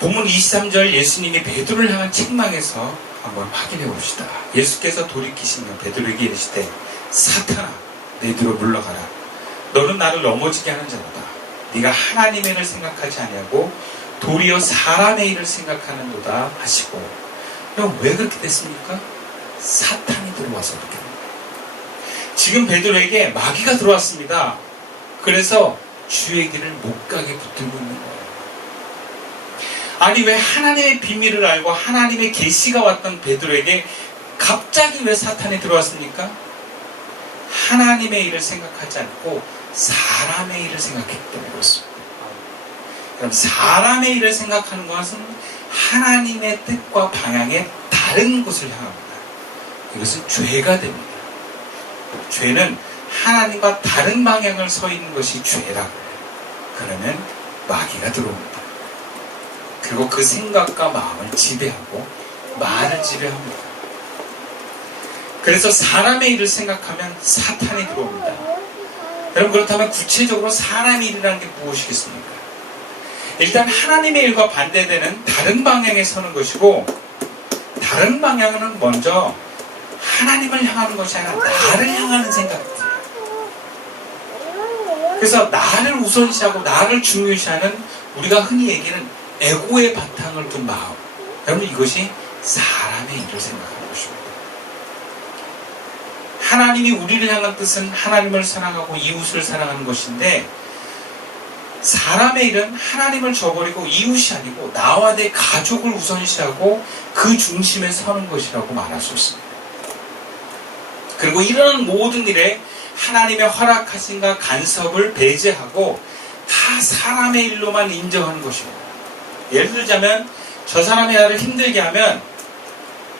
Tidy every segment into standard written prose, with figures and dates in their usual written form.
본문 23절 예수님이 베드로를 향한 책망에서 한번 확인해 봅시다. 예수께서 돌이키시며 베드로에게 이르시되 사탄아 내 뒤로 물러가라. 너는 나를 넘어지게 하는 자로다. 네가 하나님의 일을 생각하지 아니하고 도리어 사람의 일을 생각하는도다 하시고. 그럼 왜 그렇게 됐습니까? 사탄이 들어와서 그렇게 됩니다. 지금 베드로에게 마귀가 들어왔습니다. 그래서 주의 길을 못 가게 붙들고 있는 거예요. 아니 왜 하나님의 비밀을 알고 하나님의 계시가 왔던 베드로에게 갑자기 왜 사탄이 들어왔습니까? 하나님의 일을 생각하지 않고 사람의 일을 생각했기 때문에 그렇습니다. 그럼 사람의 일을 생각하는 것은 하나님의 뜻과 방향의 다른 곳을 향합니다. 이것은 죄가 됩니다. 죄는 하나님과 다른 방향을 서 있는 것이 죄라고 해요. 그러면 마귀가 들어옵니다. 그리고 그 생각과 마음을 지배하고 말을 지배합니다. 그래서 사람의 일을 생각하면 사탄이 들어옵니다. 여러분 그렇다면 구체적으로 사람의 일이라는 게 무엇이겠습니까? 일단 하나님의 일과 반대되는 다른 방향에 서는 것이고, 다른 방향은 먼저 하나님을 향하는 것이 아니라 나를 향하는 생각이에요. 그래서 나를 우선시하고 나를 중요시하는 우리가 흔히 얘기하는 에고의 바탕을 둔 마음. 여러분 이것이 사람의 일을 생각하는 것입니다. 하나님이 우리를 향한 뜻은 하나님을 사랑하고 이웃을 사랑하는 것인데, 사람의 일은 하나님을 저버리고 이웃이 아니고 나와 내 가족을 우선시하고 그 중심에 서는 것이라고 말할 수 있습니다. 그리고 이런 모든 일에 하나님의 허락하심과 간섭을 배제하고 다 사람의 일로만 인정하는 것입니다. 예를 들자면 저 사람이 나를 힘들게 하면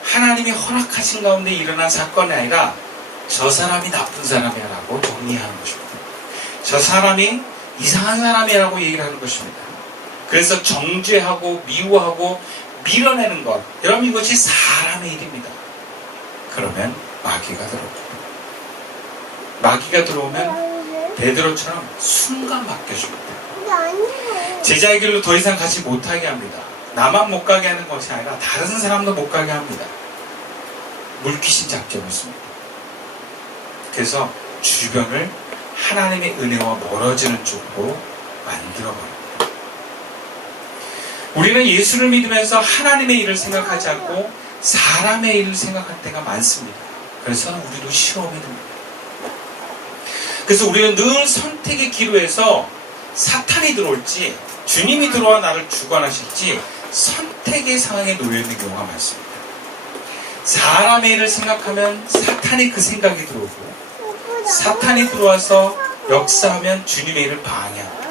하나님이 허락하신 가운데 일어난 사건이 아니라 저 사람이 나쁜 사람이라고 정리하는 것입니다. 저 사람이 이상한 사람이라고 얘기를 하는 것입니다. 그래서 정죄하고 미워하고 밀어내는 것, 여러분 이것이 사람의 일입니다. 그러면 마귀가 들어옵니다. 마귀가 들어오면 베드로처럼 순간 바뀌어줍니다. 제자의 길로 더 이상 가지 못하게 합니다. 나만 못 가게 하는 것이 아니라 다른 사람도 못 가게 합니다. 물귀신 작전을 씁니다. 그래서 주변을 하나님의 은혜와 멀어지는 쪽으로 만들어버립니다. 우리는 예수를 믿으면서 하나님의 일을 생각하지 않고 사람의 일을 생각할 때가 많습니다. 그래서 우리도 시험이 됩니다. 그래서 우리는 늘 선택의 기로에서 사탄이 들어올지 주님이 들어와 나를 주관하실지 선택의 상황에 놓여있는 경우가 많습니다. 사람의 일을 생각하면 사탄이 그 생각이 들어오고, 사탄이 들어와서 역사하면 주님의 일을 방해합니다.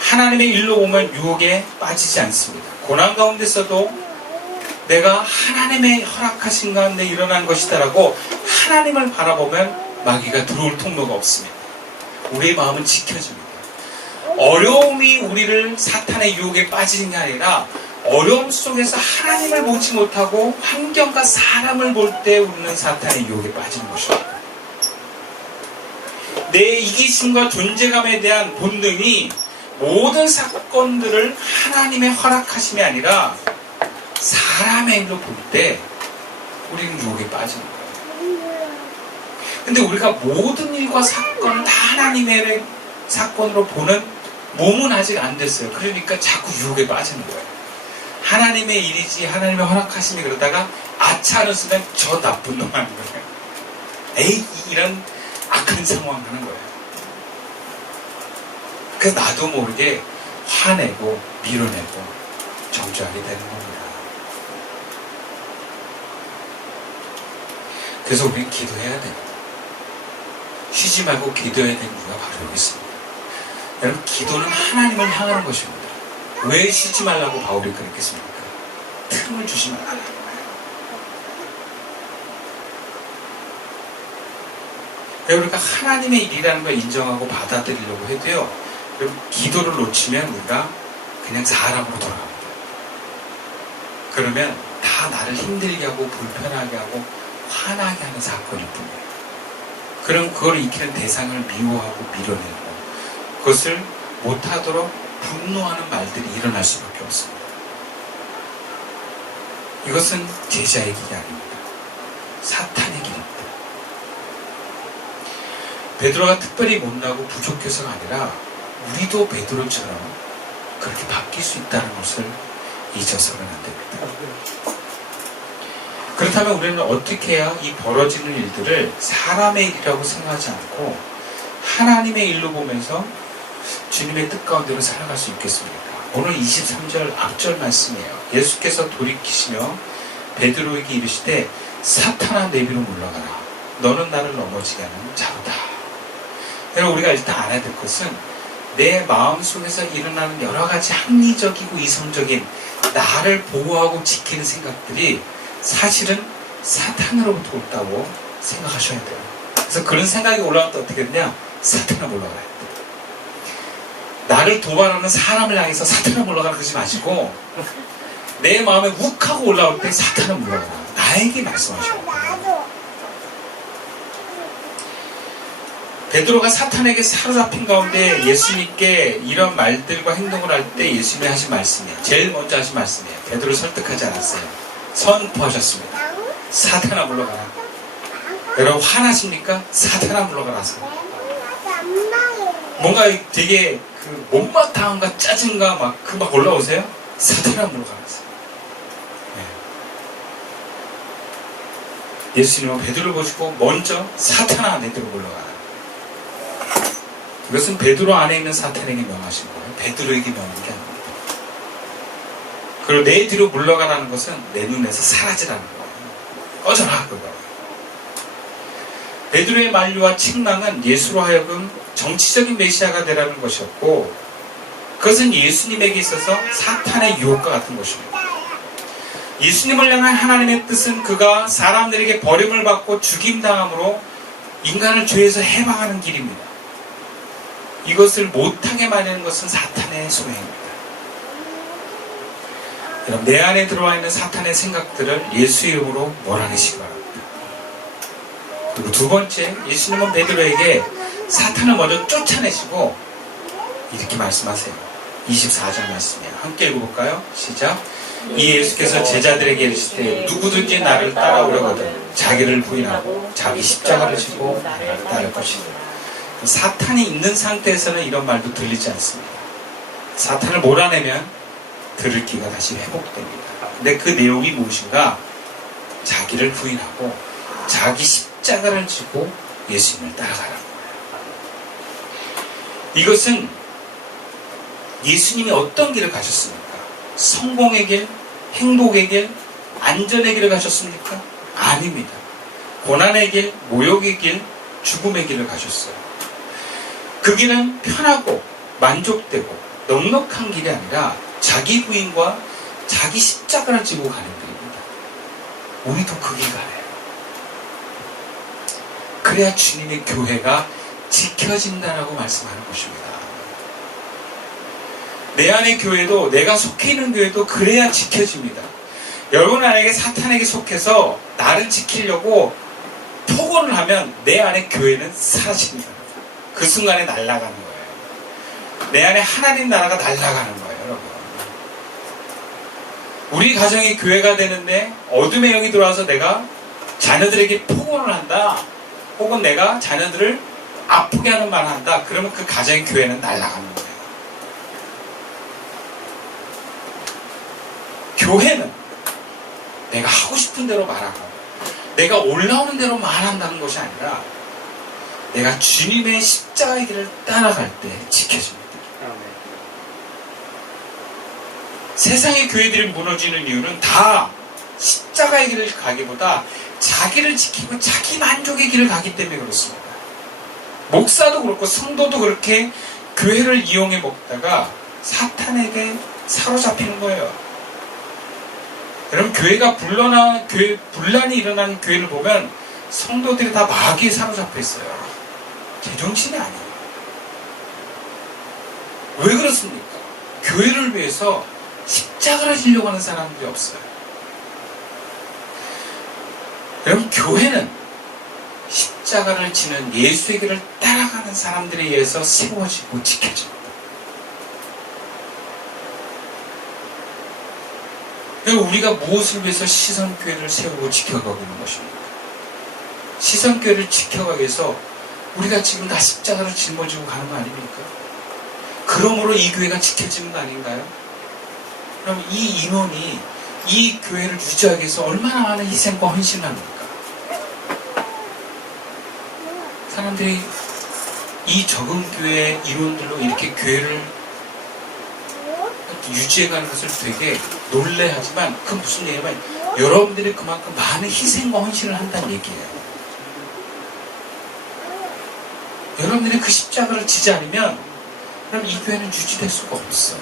하나님의 일로 오면 유혹에 빠지지 않습니다. 고난 가운데서도 내가 하나님의 허락하신 가운데 일어난 것이다라고 하나님을 바라보면 마귀가 들어올 통로가 없습니다. 우리의 마음은 지켜집니다. 어려움이 우리를 사탄의 유혹에 빠지는 게 아니라 어려움 속에서 하나님을 보지 못하고 환경과 사람을 볼 때 우리는 사탄의 유혹에 빠지는 것입니다. 내 이기심과 존재감에 대한 본능이 모든 사건들을 하나님의 허락하심이 아니라 사람의 일로 볼 때 우리는 유혹에 빠지는 거예요. 근데 우리가 모든 일과 사건을 다 하나님의 사건으로 보는 몸은 아직 안 됐어요. 그러니까 자꾸 유혹에 빠지는 거예요. 하나님의 일이지 하나님의 허락하심이 그러다가 아차하는 순간 저 나쁜 놈 하는 거예요. 에이 이런 악한 상황 하는 거예요. 그래서 나도 모르게 화내고 밀어내고 정죄하게 되는 겁니다. 그래서 우리는 기도해야 됩니다. 쉬지 말고 기도해야 되는 이유가 바로 여기 있습니다. 여러분 기도는 하나님을 향하는 것입니다. 왜 쉬지 말라고 바울이 그랬겠습니까? 틈을 주시면 안 돼요. 그러니까 하나님의 일이라는 걸 인정하고 받아들이려고 해도요, 여러분 기도를 놓치면 우리가 그냥 사람으로 돌아갑니다. 그러면 다 나를 힘들게 하고 불편하게 하고 화나게 하는 사건일 뿐이에요. 그럼 그걸 익히는 대상을 미워하고 밀어내고 그것을 못하도록 분노하는 말들이 일어날 수밖에 없습니다. 이것은 제자의 길이 아닙니다. 사탄의 길입니다. 베드로가 특별히 못나고 부족해서가 아니라 우리도 베드로처럼 그렇게 바뀔 수 있다는 것을 잊어서는 안 됩니다. 그렇다면 우리는 어떻게 해야 이 벌어지는 일들을 사람의 일이라고 생각하지 않고 하나님의 일로 보면서 주님의 뜻 가운데로 살아갈 수 있겠습니까? 오늘 23절 앞절 말씀이에요. 예수께서 돌이키시며 베드로에게 이르시되 사탄아 내비로 물러가라. 너는 나를 넘어지게 하는 자로다. 여러분, 우리가 일단 알아야 될 것은 내 마음속에서 일어나는 여러 가지 합리적이고 이성적인 나를 보호하고 지키는 생각들이 사실은 사탄으로부터 온다고 생각하셔야 돼요. 그래서 그런 생각이 올라올 때 어떻게 되냐? 사탄아 물러가라. 나를 도발하는 사람을 향해서 사탄아 물러가라 그러지 마시고 내 마음에 욱하고 올라올 때 사탄아 물러가라. 나에게 말씀하셔야 돼요. 베드로가 사탄에게 사로잡힌 가운데 예수님께 이런 말들과 행동을 할 때 예수님이 하신 말씀이에요. 제일 먼저 하신 말씀이에요. 베드로를 설득하지 않았어요. 선포하셨습니다. 사탄아 물러가라. 여러분 화나십니까? 사탄아 물러가라. 뭔가 되게 그 못마땅함과 짜증과 막 올라오세요? 사탄아 물러가라. 네. 예수님은 베드로를 보시고 먼저 사탄아 내 뒤로 물러가라. 이것은 베드로 안에 있는 사탄에게 명하신 거예요. 베드로에게 명한 게 아닙니다. 그리고 내 뒤로 물러가라는 것은 내 눈에서 사라지라는 거예요. 꺼져라 그거. 베드로의 만류와 책망은 예수로 하여금 정치적인 메시아가 되라는 것이었고 그것은 예수님에게 있어서 사탄의 유혹과 같은 것입니다. 예수님을 향한 하나님의 뜻은 그가 사람들에게 버림을 받고 죽임당함으로 인간을 죄에서 해방하는 길입니다. 이것을 못하게 만드는 것은 사탄의 소행입니다. 여러분, 내 안에 들어와 있는 사탄의 생각들을 예수 이름으로 몰아내시기 바랍니다. 그리고 두 번째, 예수님은 베드로에게 사탄을 먼저 쫓아내시고 이렇게 말씀하세요. 24절 말씀이에요. 함께 읽어볼까요? 시작. 이 예수께서 제자들에게 이르시되 누구든지 나를 따라오려거든 자기를 부인하고 자기 십자가를 지고 나를 따를 것이다. 사탄이 있는 상태에서는 이런 말도 들리지 않습니다. 사탄을 몰아내면 들을 기가 다시 회복됩니다. 근데 그 내용이 무엇인가? 자기를 부인하고 자기 십자가를 지고 예수님을 따라가라는 거예요. 이것은 예수님이 어떤 길을 가셨습니까? 성공의 길, 행복의 길, 안전의 길을 가셨습니까? 아닙니다. 고난의 길, 모욕의 길, 죽음의 길을 가셨어요. 그 길은 편하고 만족되고 넉넉한 길이 아니라 자기 부인과 자기 십자가를 지고 가는 길입니다. 우리도 그 길 가요. 그래야 주님의 교회가 지켜진다라고 말씀하는 것입니다. 내 안의 교회도 내가 속해 있는 교회도 그래야 지켜집니다. 여러분 안에게 사탄에게 속해서 나를 지키려고 폭언을 하면 내 안의 교회는 사라집니다. 그 순간에 날아가는 거예요. 내 안에 하나님 나라가 날아가는 거예요, 여러분. 우리 가정이 교회가 되는데 어둠의 영이 들어와서 내가 자녀들에게 폭언을 한다. 혹은 내가 자녀들을 아프게 하는 말을 한다. 그러면 그 가정의 교회는 날아가는 거예요. 교회는 내가 하고 싶은 대로 말하고 내가 올라오는 대로 말한다는 것이 아니라 내가 주님의 십자가의 길을 따라갈 때 지켜집니다. 세상의 교회들이 무너지는 이유는 다 십자가의 길을 가기보다 자기를 지키고 자기 만족의 길을 가기 때문에 그렇습니다. 목사도 그렇고 성도도 그렇게 교회를 이용해 먹다가 사탄에게 사로잡히는 거예요. 여러분, 교회가 분란이 일어나는 교회를 보면 성도들이 다 마귀에 사로잡혀 있어요. 제정신이 아니에요. 왜 그렇습니까? 교회를 위해서 십자가를 지려고 하는 사람들이 없어요. 여러분, 교회는 십자가를 지는 예수의 길을 따라가는 사람들에 의해서 세워지고 지켜집니다. 그리고 우리가 무엇을 위해서 시선교회를 세우고 지켜가고 있는 것입니까? 시선교회를 지켜가기 위해서 우리가 지금 다 십자가를 짊어지고 가는 거 아닙니까? 그러므로 이 교회가 지켜지는 거 아닌가요? 그럼 이 인원이 이 교회를 유지하기 위해서 얼마나 많은 희생과 헌신을 합니까? 사람들이 이 적은 교회 인원들로 이렇게 교회를 유지해가는 것을 되게 놀래하지만 그 무슨 얘기냐면 여러분들이 그만큼 많은 희생과 헌신을 한다는 얘기예요. 여러분들이 그 십자가를 지지 않으면 그럼 이 교회는 유지될 수가 없어요.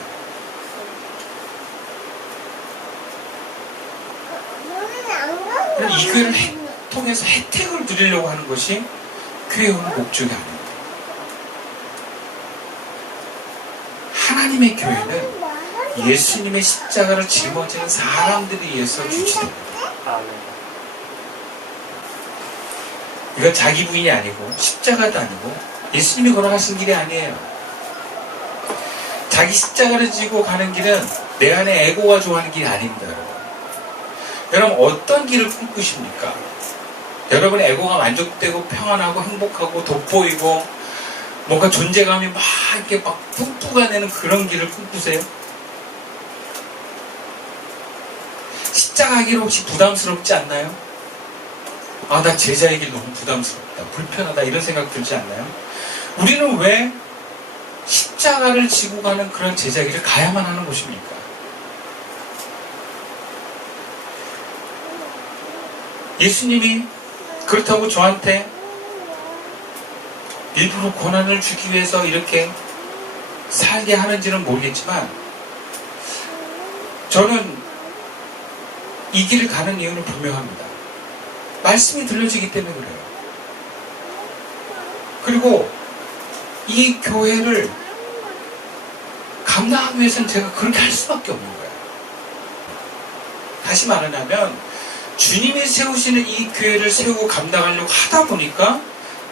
그럼 이 교회를 통해서 혜택을 누리려고 하는 것이 교회의 목적이 아닙니다. 하나님의 교회는 예수님의 십자가를 짊어지는 사람들에 의해서 유지됩니다. 이건 자기 부인이 아니고 십자가도 아니고 예수님이 걸어가신 길이 아니에요. 자기 십자가를 지고 가는 길은 내 안에 에고가 좋아하는 길이 아닙니다. 여러분 어떤 길을 꿈꾸십니까? 여러분의 에고가 만족되고 평안하고 행복하고 돋보이고 뭔가 존재감이 막 이렇게 막 뿜뿜가내는 그런 길을 꿈꾸세요? 십자가 길 혹시 부담스럽지 않나요? 아, 나 제자의 길 너무 부담스럽다, 불편하다 이런 생각 들지 않나요? 우리는 왜 십자가를 지고 가는 그런 제자의 길을 가야만 하는 것입니까? 예수님이 그렇다고 저한테 일부러 고난을 주기 위해서 이렇게 살게 하는지는 모르겠지만 저는 이 길을 가는 이유는 분명합니다. 말씀이 들려지기 때문에 그래요. 그리고 이 교회를 감당하기 위해서는 제가 그렇게 할 수밖에 없는 거예요. 다시 말하자면 주님이 세우시는 이 교회를 세우고 감당하려고 하다 보니까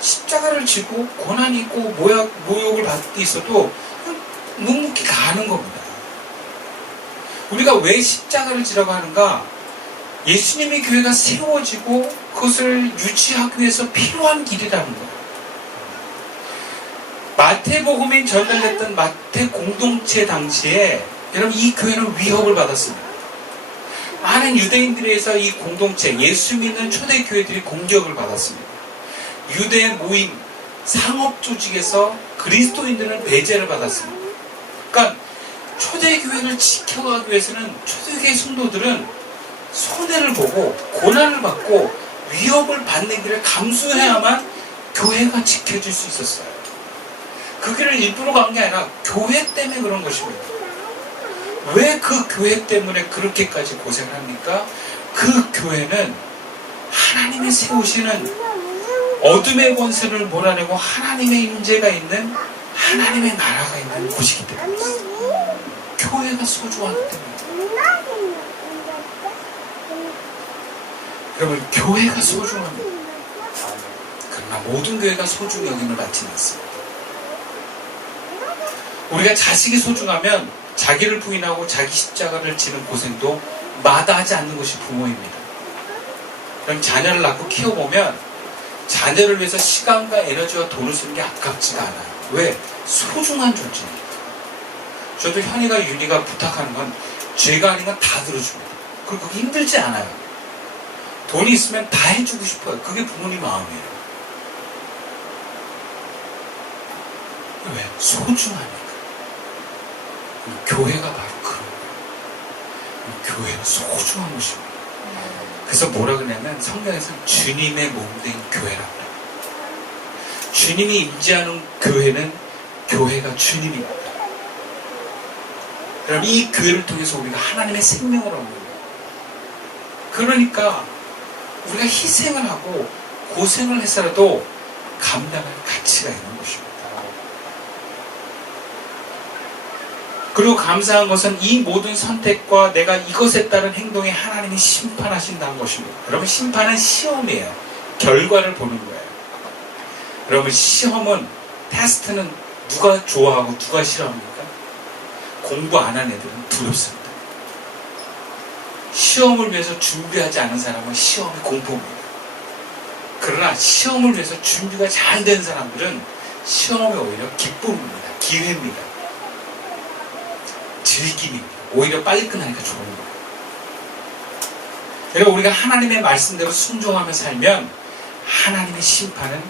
십자가를 지고 고난이 있고 모욕을 받고 있어도 묵묵히 가는 겁니다. 우리가 왜 십자가를 지라고 하는가? 예수님의 교회가 세워지고 그것을 유지하기 위해서 필요한 길이라는 거예요. 마태복음에 전달됐던 마태 공동체 당시에 여러분 이 교회는 위협을 받았습니다. 많은 유대인들에 의해서 이 공동체, 예수 믿는 초대 교회들이 공격을 받았습니다. 유대 모임, 상업 조직에서 그리스도인들은 배제를 받았습니다. 그러니까 초대 교회를 지켜가기 위해서는 초대교회 성도들은 손해를 보고 고난을 받고 위협을 받는 길을 감수해야만 교회가 지켜질 수 있었어요. 그 길을 일부러 간 게 아니라 교회 때문에 그런 것입니다. 왜 그 교회 때문에 그렇게까지 고생을 합니까? 그 교회는 하나님이 세우시는 어둠의 권세를 몰아내고 하나님의 임재가 있는 하나님의 나라가 있는 곳이기 때문에 교회가 소중하기 때문에 여러분 교회가 소중합니다. 그러나 모든 교회가 소중히 여김을 받지는 않습니다. 우리가 자식이 소중하면 자기를 부인하고 자기 십자가를 지는 고생도 마다하지 않는 것이 부모입니다. 그럼 자녀를 낳고 키워보면 자녀를 위해서 시간과 에너지와 돈을 쓰는 게 아깝지가 않아요. 왜? 소중한 존재입니다. 저도 현이가 윤이가 부탁하는 건 죄가 아닌 건 다 들어줍니다. 그리고 그게 힘들지 않아요. 돈이 있으면 다 해주고 싶어요. 그게 부모님 마음이에요. 왜? 소중하니까. 교회가 바로 그런 거예요. 교회는 소중한 것입니다. 그래서 뭐라 그러냐면 성경에서는 주님의 몸된 교회랍니다. 주님이 임재하는 교회는 교회가 주님입니다. 그럼 이 교회를 통해서 우리가 하나님의 생명을 얻는 거예요. 그러니까 우리가 희생을 하고 고생을 해서라도 감당할 가치가 있는 것입니다. 그리고 감사한 것은 이 모든 선택과 내가 이것에 따른 행동에 하나님이 심판하신다는 것입니다. 여러분 심판은 시험이에요. 결과를 보는 거예요. 여러분 시험은 테스트는 누가 좋아하고 누가 싫어합니까? 공부 안 한 애들은 두렵습니다. 시험을 위해서 준비하지 않은 사람은 시험이 공포입니다. 그러나 시험을 위해서 준비가 잘 된 사람들은 시험이 오히려 기쁨입니다. 기회입니다. 즐김입니다. 오히려 빨리 끝나니까 좋은 거예요. 그러니까 우리가 하나님의 말씀대로 순종하며 살면 하나님의 심판은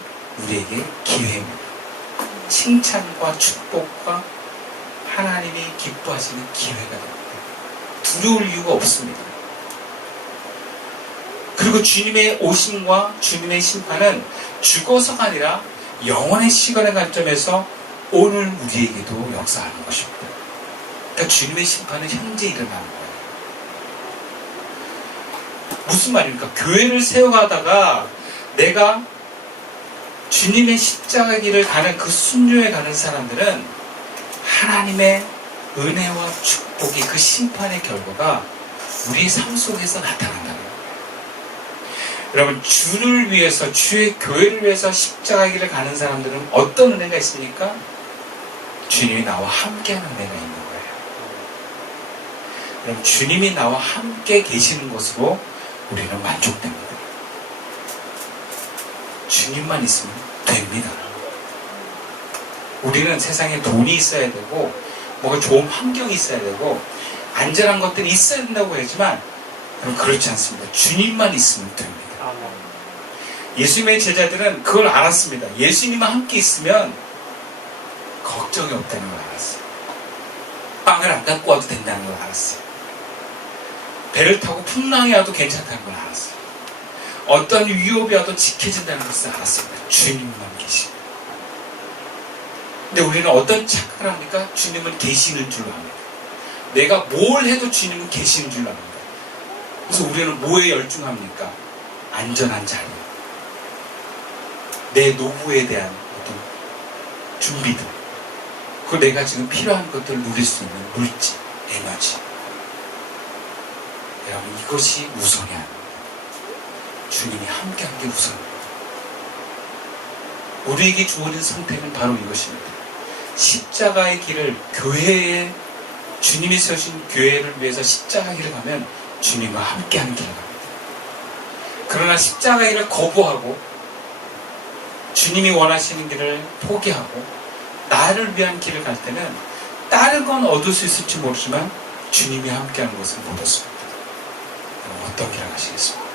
우리에게 기회입니다. 칭찬과 축복과 하나님이 기뻐하시는 기회가 됩니다. 두려울 이유가 없습니다. 그리고 주님의 오심과 주님의 심판은 죽어서가 아니라 영원의 시간의 관점에서 오늘 우리에게도 역사하는 것입니다. 그러니까 주님의 심판은 현재 일어나는 거예요. 무슨 말입니까? 교회를 세워가다가 내가 주님의 십자가 길을 가는 그 순교에 가는 사람들은 하나님의 은혜와 축복이 그 심판의 결과가 우리의 삶 속에서 나타난다는 거예요. 여러분, 주를 위해서, 주의 교회를 위해서 십자가 길을 가는 사람들은 어떤 은혜가 있습니까? 주님이 나와 함께하는 은혜가 있는 거예요. 여러분, 주님이 나와 함께 계시는 것으로 우리는 만족됩니다. 주님만 있으면 됩니다. 우리는 세상에 돈이 있어야 되고 뭐가 좋은 환경이 있어야 되고 안전한 것들이 있어야 된다고 하지만 그렇지 않습니다. 주님만 있으면 됩니다. 예수님의 제자들은 그걸 알았습니다. 예수님과 함께 있으면 걱정이 없다는 걸 알았어요. 빵을 안 갖고 와도 된다는 걸 알았어요. 배를 타고 풍랑이 와도 괜찮다는 걸 알았어요. 어떤 위협이 와도 지켜진다는 것을 알았습니다. 주님만 계십니다. 근데 우리는 어떤 착각을 합니까? 주님은 계시는 줄로 합니다. 내가 뭘 해도 주님은 계시는 줄로 합니다. 그래서 우리는 뭐에 열중합니까? 안전한 자리, 내 노후에 대한 어떤 준비들, 그리고 내가 지금 필요한 것들을 누릴 수 있는 물질, 에너지. 여러분, 이것이 우선이 아닙니다. 주님이 함께한 게 우선입니다. 우리에게 주어진 선택은 바로 이것입니다. 십자가의 길을, 교회에 주님이 세우신 교회를 위해서 십자가의 길을 가면 주님과 함께하는 길을 갑니다. 그러나 십자가의 길을 거부하고 주님이 원하시는 길을 포기하고 나를 위한 길을 갈 때는 다른 건 얻을 수 있을지 모르지만 주님이 함께하는 것을 못 얻습니다. 그럼 어떤 길을 가시겠습니까?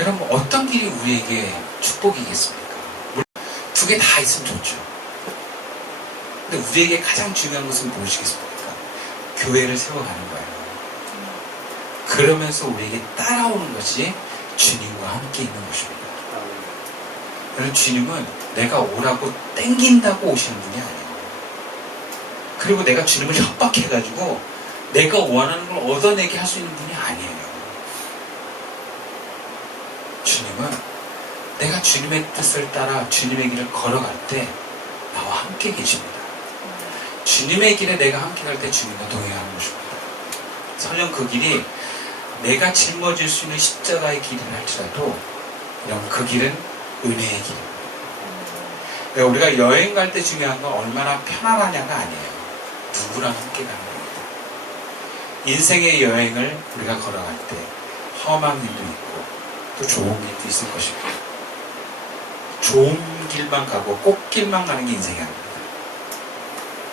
여러분, 어떤 길이 우리에게 축복이겠습니까? 두 개 다 있으면 좋죠. 근데 우리에게 가장 중요한 것은 무엇이겠습니까? 교회를 세워가는 거예요. 그러면서 우리에게 따라오는 것이 주님과 함께 있는 것입니다. 그래서 주님은 내가 오라고 땡긴다고 오시는 분이 아니에요. 그리고 내가 주님을 협박해가지고 내가 원하는 걸 얻어내게 할 수 있는 분이 아니에요. 주님은 내가 주님의 뜻을 따라 주님의 길을 걸어갈 때 나와 함께 계십니다. 주님의 길에 내가 함께 갈 때 주님과 동행하는 것입니다. 설령 그 길이 내가 짊어질 수 있는 십자가의 길이라 할지라도 여러분, 그 길은 은혜의 길입니다. 우리가 여행 갈 때 중요한 건 얼마나 편안하냐가 아니에요. 누구랑 함께 가는 겁니다. 인생의 여행을 우리가 걸어갈 때 험한 일도 있고 또 좋은 일도 있을 것입니다. 좋은 길만 가고 꽃길만 가는 게 인생이 아닙니다.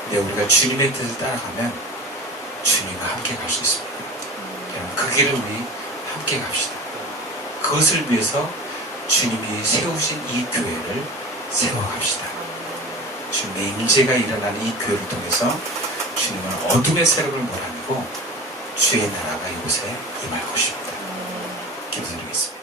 근데 우리가 주님의 뜻을 따라가면 주님과 함께 갈 수 있습니다. 그 길을 우리 함께 갑시다. 그것을 위해서 주님이 세우신 이 교회를 세워갑시다. 주님의 임재가 일어나는 이 교회를 통해서 주님은 어둠의 세력을 몰아내고 주의 나라가 이곳에 임할 것입니다. 기도드리겠습니다.